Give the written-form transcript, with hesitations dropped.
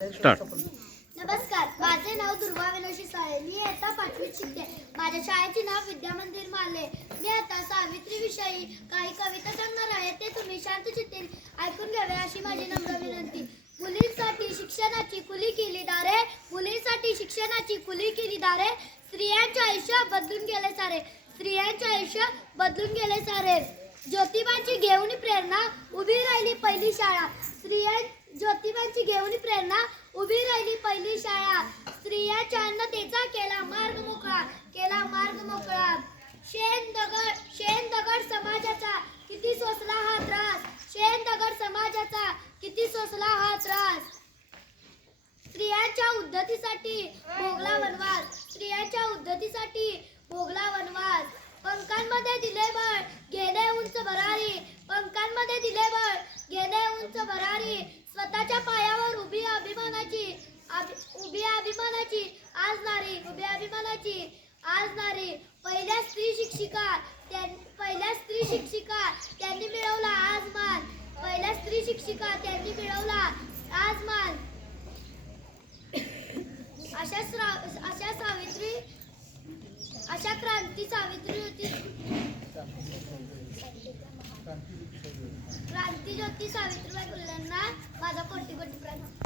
Start. नमस्कार, माझे नाव दुर्वा विनोशी साळे. मी इयत्ता 5वीत शिकते. माझ्या शाळेचे नाव विद्यामंदिर माले. मी आता सावित्री विषयी काही कविता सांगणार आहे. ते तुम्ही शांतचित्तेने ऐकून घ्यावे अशी माझी नम्र विनंती. मुलींसाठी शिक्षणाची खुली केली दारे, मुलींसाठी शिक्षणाची खुली केली दारे. स्त्रियांचे आयुष्य बदलून गेले सारे, स्त्रियांचे आयुष्य बदलून गेले सारे. ज्योतिबांची घेऊन प्रेरणा उभी राहिली पहिली शाळा. ज्योतिबांची घेऊन प्रेरणा उभी राहिली पहिली शाळा. स्त्रियांच्या अन्नतेचा केला मार्ग मोकळा, केला मार्ग मोकळा. शेण दगड समाजाचा किती सोसला हा त्रास, शेण दगड समाजाचा किती सोसला हा त्रास. स्त्रियांच्या उद्धतीसाठी भोगला वनवास, स्त्रियांच्या उद्धतीसाठी भोगला वनवास. पंखांमध्ये दिले बळ घेणे उंच भरारी, पंखांमध्ये दिले बळ घेणे उंच भरारी. स्वतःच्या पायावर उभी अभिमानाची आज नारी, उभी अभिमानाची आज नारी. पहिल्या स्त्री शिक्षिका त्यांनी मिळवला आज मान, पहिल्या स्त्री शिक्षिका त्यांनी मिळवला आज मान. अशा क्रांती सावित्री होती, क्रांती ज्योती सावित्रीबाई फुलेंना माझा कोटी कोटी प्रणाम.